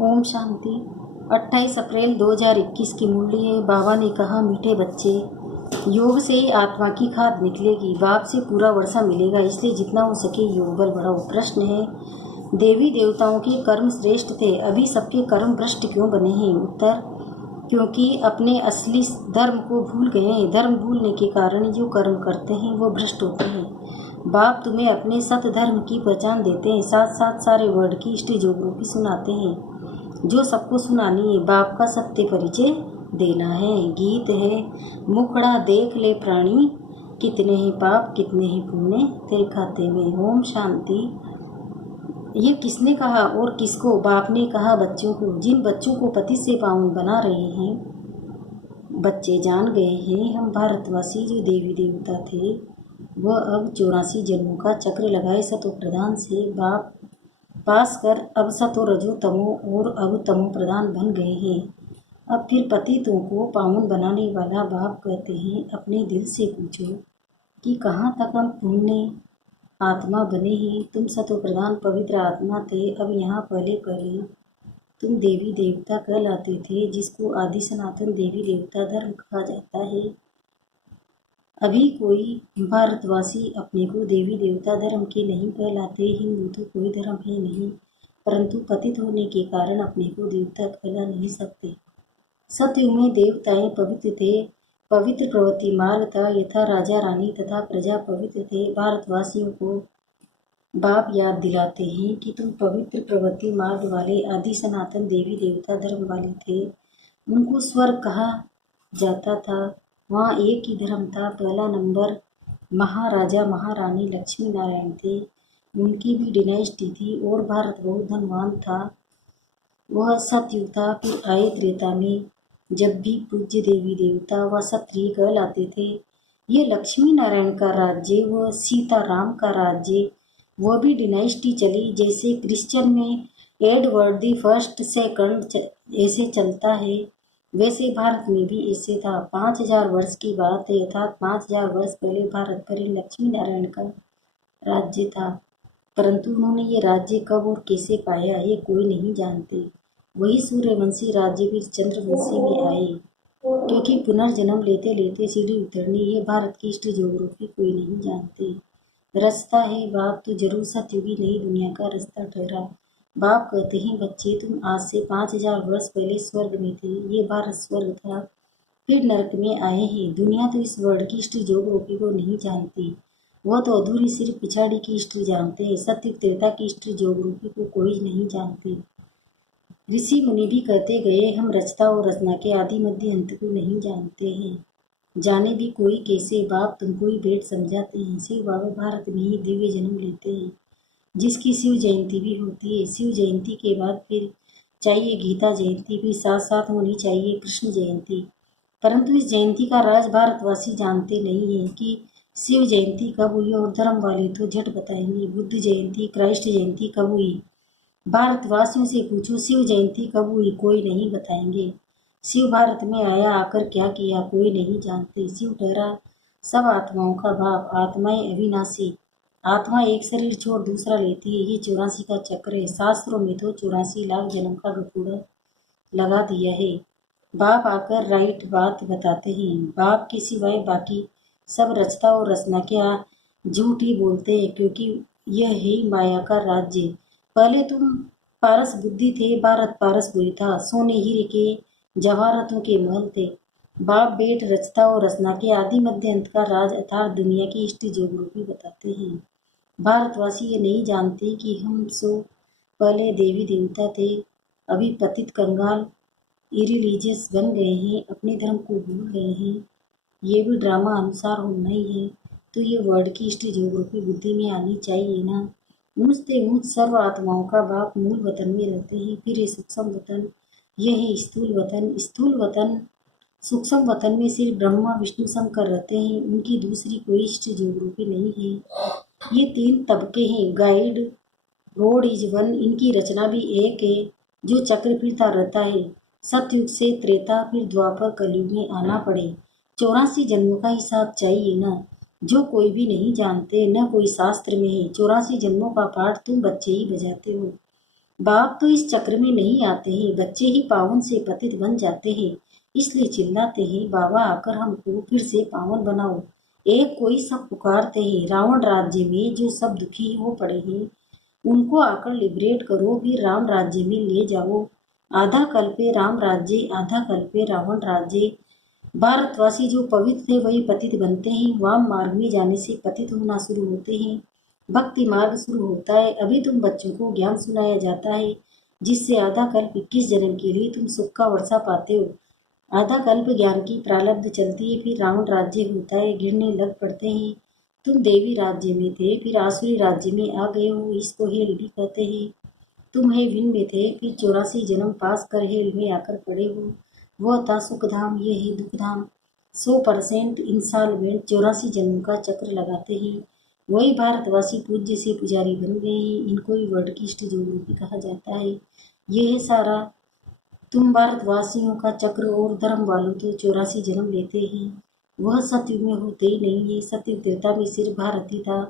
ओम शांति। 28 अप्रैल 2021 की मुरली है। बाबा ने कहा, मीठे बच्चे, योग से ही आत्मा की खाद निकलेगी। बाप से पूरा वर्षा मिलेगा, इसलिए जितना हो सके योग बल बढ़ाओ। प्रश्न है, देवी देवताओं के कर्म श्रेष्ठ थे, अभी सबके कर्म भ्रष्ट क्यों बने हैं? उत्तर, क्योंकि अपने असली धर्म को भूल गए हैं। धर्म भूलने के कारण जो कर्म करते हैं वो भ्रष्ट होते हैं। बाप तुम्हें अपने सत धर्म की पहचान देते हैं, साथ साथ सारे वर्ड की इष्ट जोगों की सुनाते हैं, जो सबको सुनानी है। बाप का सत्य परिचय देना है। गीत है, मुखड़ा देख ले प्राणी, कितने हैं पाप कितने हैं पुण्य तेरे खाते में। ओम शांति। ये किसने कहा और किसको? बाप ने कहा बच्चों को, जिन बच्चों को पति से पावन बना रहे हैं। बच्चे जान गए हैं, हम भारतवासी जो देवी देवता थे वह अब 84 जन्मों का चक्र लगाए सतो प्रधान से बाप पास कर अब सतो रजो तमो और अब तमो प्रधान बन गए हैं। अब फिर पतितों को पावन बनाने वाला बाप कहते हैं, अपने दिल से पूछो कि कहाँ तक हम पुण्य आत्मा बने हैं। तुम सतो प्रधान पवित्र आत्मा थे, अब यहाँ पहले पहले तुम देवी देवता कहलाते थे, जिसको आदि सनातन देवी देवता धर्म कहा जाता है। अभी कोई भारतवासी अपने को देवी देवता धर्म के नहीं कहलाते। हिंदू तो कोई धर्म है नहीं, परंतु पतित होने के कारण अपने को देवता कहला नहीं सकते। सतयुग में देवताएं पवित्र थे, पवित्र प्रवृत्ति मार्ग था, यथा राजा रानी तथा प्रजा पवित्र थे। भारतवासियों को बाप याद दिलाते हैं कि तुम पवित्र प्रवृत्ति मार्ग वाले आदि सनातन देवी देवता धर्म वाले थे। उनको स्वर्ग कहा जाता था, वहाँ एक ही धर्म था। पहला नंबर महाराजा महारानी लक्ष्मी नारायण थे, उनकी भी डिनाइस्टी थी और भारत बहुत धनवान था। वह सतयुग था। फिर आए त्रेता में, जब भी पूज्य देवी देवता व क्षत्रिय कहलाते थे। ये लक्ष्मी नारायण का राज्य व सीताराम का राज्य, वह भी डिनाइस्टी चली। जैसे क्रिश्चियन में एडवर्ड दी फर्स्ट सेकंड ऐसे चलता है, वैसे भारत में भी ऐसे था। 5000 वर्ष की बात है, अर्थात 5000 वर्ष पहले भारत पर लक्ष्मी नारायण का राज्य था। परंतु उन्होंने ये राज्य कब और कैसे पाया ये कोई नहीं जानते। वही सूर्यवंशी राज्य भी चंद्रवंशी में आए, क्योंकि पुनर्जन्म लेते लेते सीढ़ी उतरनी ये भारत की हिस्ट्री ज्योग्राफी कोई नहीं जानते। रास्ता है बाप तो जरूर सतयुगी नई दुनिया का रास्ता ठहरा। बाप कहते हैं, बच्चे तुम आज से 5000 वर्ष पहले स्वर्ग में थे, ये भारत स्वर्ग था, फिर नरक में आए हैं। दुनिया तो इस वर्ल्ड की हिस्ट्री ज्योग्राफी को नहीं जानती, वह तो अधूरी सिर्फ पिछाड़ी की हिस्ट्री जानते हैं। सत्य त्रेता की हिस्ट्री ज्योग्राफी को कोई नहीं जानते। ऋषि मुनि भी कहते गए, हम रचता और रचना के आदि मध्य अंत को नहीं जानते हैं। जाने भी कोई कैसे, बाप तुमको ही भेंट समझाते हैं। शिव बाबा भारत में ही दिव्य जन्म लेते हैं, जिसकी शिव जयंती भी होती है। शिव जयंती के बाद फिर चाहिए गीता जयंती, भी साथ साथ होनी चाहिए कृष्ण जयंती। परंतु इस जयंती का राज भारतवासी जानते नहीं है कि शिव जयंती कब हुई, और धर्म वाले तो झट बताएंगे बुद्ध जयंती क्राइस्ट जयंती कब हुई। भारतवासियों से पूछो शिव जयंती कब हुई, कोई नहीं बताएंगे। शिव भारत में आया, आकर क्या किया, कोई नहीं जानते। शिव ठहरा सब आत्माओं का बाप। आत्माएं अविनाशी, आत्मा एक शरीर छोड़ दूसरा लेती है, ये 84 का चक्र है। शास्त्रों में तो 84 लाख जन्म का गपूड़ा लगा दिया है। बाप आकर राइट बात बताते हैं। बाप के सिवाय बाकी सब रचता और रचना क्या झूठ ही बोलते हैं, क्योंकि यह है माया का राज्य। पहले तुम पारस बुद्धि थे, भारत पारसपुरी था, सोने हीरे के जवाहरातों के महल थे। बाप बेट रचता और रचना के आदि मध्य अंत का राज अर्थात दुनिया की हिस्ट्री ज्योग्राफी बताते हैं। भारतवासी ये नहीं जानते कि हम सो पहले देवी देवता थे, अभी पतित कंगाल इरिलीजियस बन गए हैं, अपने धर्म को भूल गए हैं। ये भी ड्रामा अनुसार होना ही है, तो ये वर्ल्ड की हिस्ट्री ज्योग्राफी बुद्धि में आनी चाहिए ना। ऊँचते ऊँच सर्व आत्माओं का बाप मूल वतन में रहते हैं। फिर ये सूक्ष्म वतन, यह है स्थूल वतन। स्थूल वतन सूक्ष्म वतन में सिर्फ ब्रह्मा विष्णु शंकर रहते हैं, उनकी दूसरी कोई हिस्ट्री ज्योग्राफी नहीं है। ये 3 तबके हैं, गाइड रोड इज वन, इनकी रचना भी एक है, जो चक्र फिरता रहता है। सतयुग से त्रेता फिर द्वापर कलयुग में आना पड़े। 84 जन्मों का हिसाब चाहिए ना, जो कोई भी नहीं जानते, न कोई शास्त्र में है। 84 जन्मों का पाठ तुम बच्चे ही बजाते हो। बाप तो इस चक्र में नहीं आते हैं, बच्चे ही पावन से पतित बन जाते हैं, इसलिए चिल्लाते हैं बाबा आकर हमको फिर से पावन बनाओ। एक कोई सब पुकारते हैं रावण राज्य में जो सब दुखी हो पड़े हैं उनको आकर लिबरेट करो, फिर राम राज्य में ले जाओ। आधा कल पे राम राज्य, आधा कल पे रावण राज्य। भारतवासी जो पवित्र थे वही पतित बनते हैं, वाम मार्ग में जाने से पतित होना शुरू होते हैं, भक्ति मार्ग शुरू होता है। अभी तुम बच्चों को ज्ञान सुनाया जाता है जिससे आधा कल्प 21 जन्म के लिए तुम सुख का वर्षा पाते हो। आधा कल्प ज्ञान की प्रारब्ध चलती है, फिर रावण राज्य होता है, गिरने लग पड़ते हैं। तुम देवी राज्य में थे, फिर आसुरी राज्य में आ गए हो, इसको हेल भी कहते हैं। तुम हेवन में थे, फिर 84 जन्म पास कर हेल में आकर पड़े हो। वह था सुखधाम, ये है दुखधाम। 100% इंस्टॉलमेंट 84 जन्मों का चक्र लगाते हैं। वही भारतवासी पूज्य से पुजारी बन गए हैं, इनको ही वर्ड की इष्ट जोड़ भी कहा जाता है। यह है सारा। तुम भारतवासियों का चक्र और धर्म वालों तो 84 जन्म लेते हैं। वह सतयुग में होते ही नहीं है, सतयुग त्रेता में सिर्फ भारत ही था।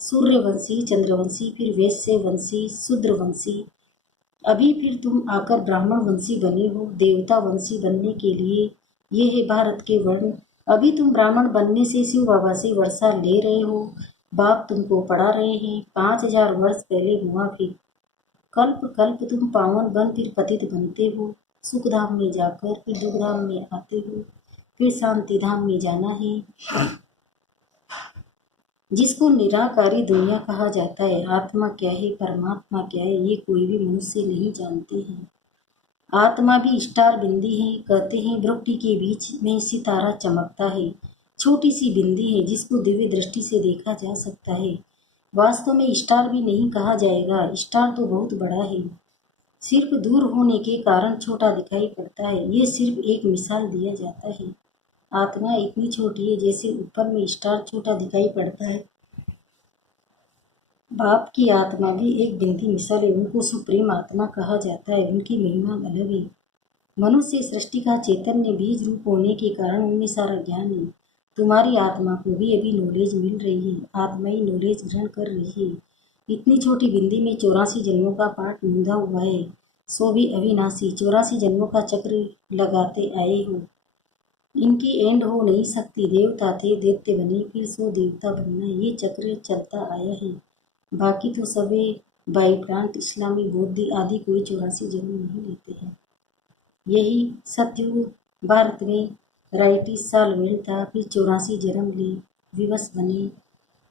सूर्यवंशी, चंद्रवंशी, फिर वैश्य वंशी, शूद्रवंशी। अभी फिर तुम आकर ब्राह्मण वंशी बने हो, देवता वंशी बनने के लिए। ये है भारत के वर्ण। अभी तुम ब्राह्मण बनने से शिव बाबा से वर्षा ले रहे हो, बाप तुमको पढ़ा रहे हैं। 5000 वर्ष पहले हुआ, फिर कल्प कल्प तुम पावन बन फिर पतित बनते हो। सुख धाम में जाकर फिर दुख धाम में आते हो, फिर शांति धाम में जाना है जिसको निराकारी दुनिया कहा जाता है। आत्मा क्या है, परमात्मा क्या है, ये कोई भी मनुष्य नहीं जानते हैं। आत्मा भी स्टार बिंदी है, कहते हैं वृक्ति के बीच में सितारा चमकता है। छोटी सी बिंदी है जिसको दिव्य दृष्टि से देखा जा सकता है। वास्तव में स्टार भी नहीं कहा जाएगा, स्टार तो बहुत बड़ा है, सिर्फ दूर होने के कारण छोटा दिखाई पड़ता है। ये सिर्फ एक मिसाल दिया जाता है। आत्मा इतनी छोटी है जैसे ऊपर में स्टार छोटा दिखाई पड़ता है। बाप की आत्मा भी एक बिंदी मिसाल है, उनको सुप्रीम आत्मा कहा जाता है, उनकी महिमा अलग है। मनुष्य सृष्टि का चैतन्य बीज रूप होने के कारण उनमें सारा ज्ञान है। तुम्हारी आत्मा को भी अभी नॉलेज मिल रही है, आत्मा ही नॉलेज ग्रहण कर रही है। इतनी छोटी बिंदी में 84 जन्मों का पाठ मूंदा हुआ है, सो भी अविनाशी 84 जन्मों का चक्र लगाते आए हो। इनकी एंड हो नहीं सकती। देवता थे, दैत्य बने, फिर सो देवता बनना, ये चक्र चलता आया है। बाकी तो सभी बाई प्रांत इस्लामी बौद्ध आदि कोई 84 जन्म नहीं लेते हैं। यही सतयुग भारत में राइटी सालवेल था, फिर 84 जन्म ले विवश बने।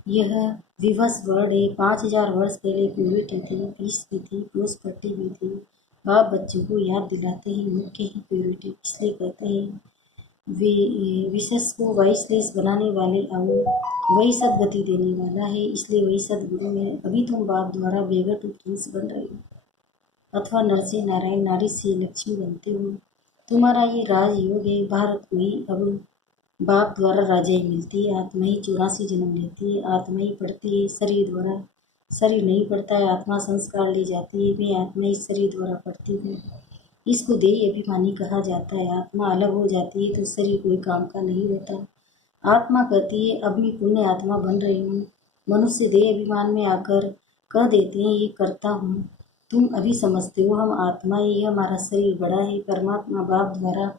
यह विवश वर्ड है। 5000 वर्ष पहले प्योरिटी थी, पीस भी थी, प्रोस्पेरिटी भी थी। बाप बच्चों को याद दिलाते हैं मुख्य ही प्योरिटी, इसलिए कहते हैं विशेष को वाइसलेस बनाने वाले आओ, वही सदगति देने वाला है, इसलिए वही सदगुरु है। अभी तुम बाप द्वारा बेगर टू प्रिंस बन रहे हो, अथवा नर से नारायण, नारी से लक्ष्मी बनते हो। तुम्हारा ये राजयोग है। भारत को ही अब बाप द्वारा राजाई मिलती है। आत्मा ही 84 जन्म लेती है, आत्मा ही पढ़ती है शरीर द्वारा। शरीर नहीं पढ़ता है, आत्मा संस्कार ले जाती है। मैं आत्मा ही शरीर द्वारा पढ़ती हूँ, इसको देह अभिमानी कहा जाता है। आत्मा अलग हो जाती है तो शरीर कोई काम का नहीं होता। आत्मा कहती है अब मैं पुण्य आत्मा बन रही हूँ। मनुष्य देह अभिमान में आकर कह देते हैं ये करता हूँ। तुम अभी समझते हो हम आत्मा ही है, हमारा शरीर बड़ा है। परमात्मा बाप द्वारा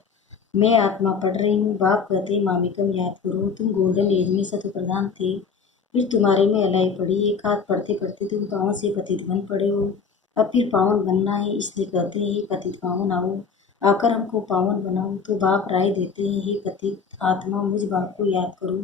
मैं आत्मा पढ़ रही हूँ। बाप कहते हैं मामिकम याद करो, तुम गोल्डन एज में सत्व प्रधान थे, फिर तुम्हारे में अलाई पड़ी। एक हाथ पढ़ते पढ़ते तुम पाँव से पतित बन पड़े हो, अब फिर पावन बनना है, इसलिए कहते हैं हे पतित पावन आओ, आकर हमको पावन बनाओ। तो बाप राय देते हैं हे पतित आत्मा मुझ बाप को याद करो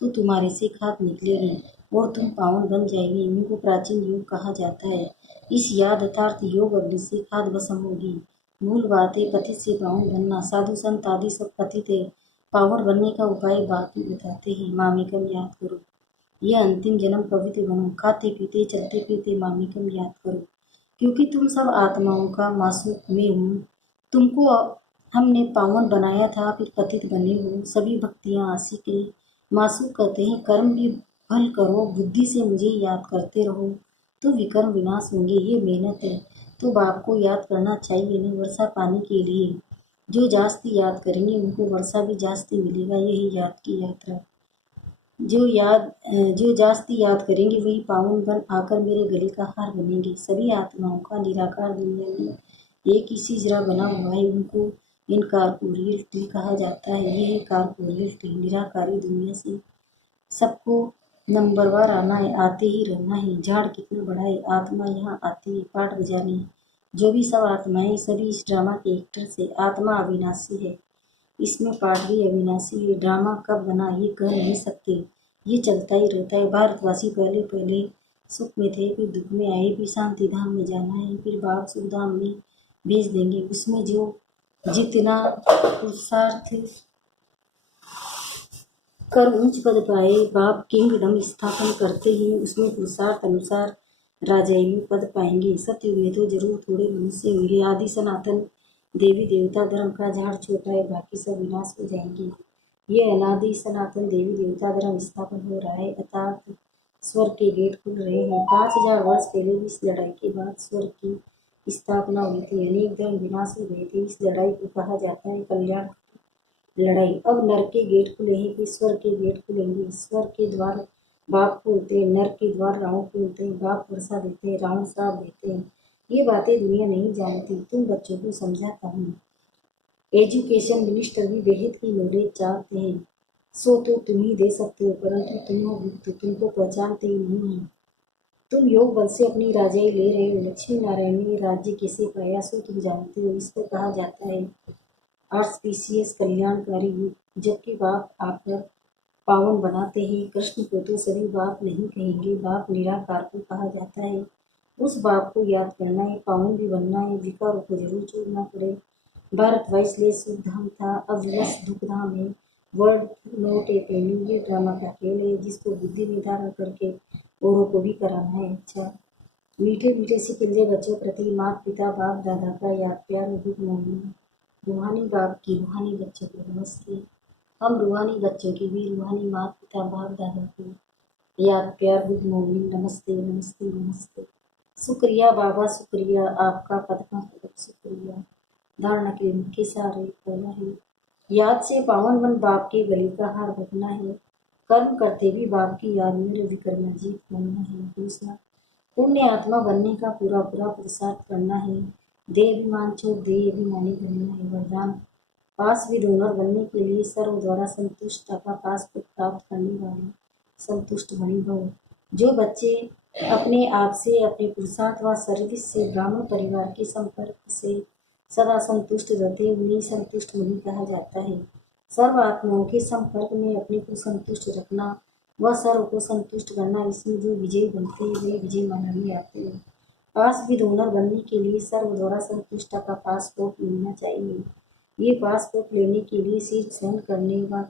तो तुम्हारे से खाद निकलेगी और तुम पावन बन जाएगी। इनको प्राचीन योग कहा जाता है। इस याद अर्थार्थ योग अग्नि से खाद भस्म होगी। मूल बात है पतित से पावन बनना। साधु संत आदि सब पतित है, पावन बनने का उपाय बाप ही बताते हैं। मामिकम याद करो, यह अंतिम जन्म पवित्र बनो, खाते पीते चलते फिरते मामिकम याद करो, क्योंकि तुम सब आत्माओं का मासूक में हूँ। तुमको हमने पावन बनाया था, फिर पतित बने हो। सभी भक्तियाँ आशिक है। मासूक कहते हैं कर्म भी फल करो, बुद्धि से मुझे याद करते रहो तो विकर्म विनाश होंगे। ये मेहनत है तो बाप को याद करना चाहिए नहीं, वर्षा पाने के लिए। जो जास्ती याद करेंगे उनको वर्षा भी जास्ती मिलेगा। यही याद की यात्रा। जो जास्ती याद करेंगे वही पावन बन आकर मेरे गले का हार बनेंगे। सभी आत्माओं का निराकार दुनिया में एक ही सिजरा बना हुआ है। उनको इनकॉर्पोरियल ट्री कहा जाता है। यह है कॉर्पोरियल ट्री। निराकारी दुनिया से सबको नंबरवार आना है, आते ही रहना है। झाड़ कितना बड़ा है, आत्मा यहाँ आती है पाठ बजाने। जो भी सब आत्माएं सभी इस ड्रामा के एक्टर से आत्मा अविनाशी है। इसमें पाठ भी अविनाशी है। ड्रामा कब बना ये कह नहीं सकते, ये चलता ही रहता है। भारतवासी पहले पहले सुख में थे, फिर दुख में आए, फिर शांति धाम में जाना है, फिर बाप सुख धाम में भेज देंगे। उसमें जो जितना पुरुषार्थ कर ऊंच पद पाए, बाप किंगडम स्थापन करते ही उसमें पुरुषार्थ अनुसार राजाई पद पाएंगे। सतयुग में तो जरूर थोड़े मनुष्य होंगे। आदि सनातन देवी देवता धर्म का झाड़ छोटा है, बाकी सब विनाश हो जाएंगे। ये अनादि सनातन देवी देवता धर्म स्थापन हो रहा है, अर्थात स्वर्ग के गेट खुल रहे हैं। 5000 वर्ष पहले इस लड़ाई के बाद स्वर्ग की स्थापना हुई थी। अनेक धर्म विनाश हो गए थे। इस लड़ाई को कहा जाता है कल्याण लड़ाई। अब नर के गेट खुले हैं, फिर स्वर्ग के गेट खुलेंगे। स्वर्ग के द्वार बाप खोलते हैं, नर के द्वार रावण खोलते हैं। बाप वर्षा देते हैं, रावण श्राप देते हैं। ये बातें दुनिया नहीं जानती, तुम बच्चों को समझाता हूँ। एजुकेशन मिनिस्टर भी बेहद की नॉलेज चाहते हैं, सो तो तुम ही दे सकते हो, परंतु तुम हो गुप्त, तुमको पहचानते ही नहीं है। तुम योग बल से अपनी राजाई ले रहे हो। लक्ष्मी नारायण ने राज्य कैसे पाया सो तुम जानते हो। इसको कहा जाता है ऑस्पिशियस कल्याणकारी युग, जबकि बाप आकर पावन बनाते हैं। कृष्ण को तो सभी बाप नहीं कहेंगे, बाप निराकार को कहा जाता है। उस बाप को याद करना है, पावन भी बनना है, विकारों को जरूर छोड़ना पड़े। भारत वाइसले सुख धाम था, अब विवश दुख धाम है। वर्ड नोट ए पेनी, ये ड्रामा का खेल है जिसको बुद्धि निर्धारण करके औरों को भी कराना है। अच्छा, मीठे मीठे सिकंजे बच्चों प्रति माता पिता बाप दादा का याद प्यार और गुड मॉर्निंग। रूहानी बाप की रूहानी बच्चों को नमस्ते। हम रूहानी बच्चों की भी रूहानी माता पिता बाप दादा को याद प्यार गुड मॉर्निंग, नमस्ते नमस्ते नमस्ते। शुक्रिया बाबा, शुक्रिया आपका पदमा पदक, शुक्रिया। धारणा के मुख्य सारे पहला है, याद से पावन बन बाप के गले का हार बनना है। कर्म करते भी बाप की याद में विक्रमाजीत बनना है। दूसरा, पुण्य आत्मा बनने का पूरा पूरा पुरुषार्थ करना है। देह अभिमान छोड़ देह अभिमानी बनना है। वरदान, पास विद ओनर बनने के लिए सर्व द्वारा संतुष्ट का पासपोर्ट प्राप्त करने वाले संतुष्ट बनी भव। जो बच्चे अपने आप से अपने पुरुषार्थ व सर्विस से ब्राह्मण परिवार के संपर्क से सदा संतुष्ट रहते हैं, उन्हें संतुष्ट मुनि कहा जाता है। सर्व आत्माओं के संपर्क में अपने को संतुष्ट रखना व सर्व को संतुष्ट करना, इसमें जो विजय बनते हैं वे विजय माना में आते हैं। पास विद ओनर बनने के लिए सर्व द्वारा संतुष्ट का पासपोर्ट मिलना चाहिए। ये पासपोर्ट लेने के लिए शीर्ष सहन करने व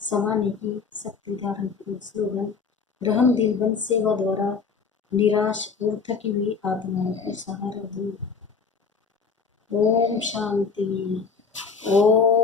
समाने की शक्ति धारण करो। स्लोगन, रहम दिल बन सेवा द्वारा निराश और थकी हुई आत्माओं को सहारा दो। ओम शांति। ओम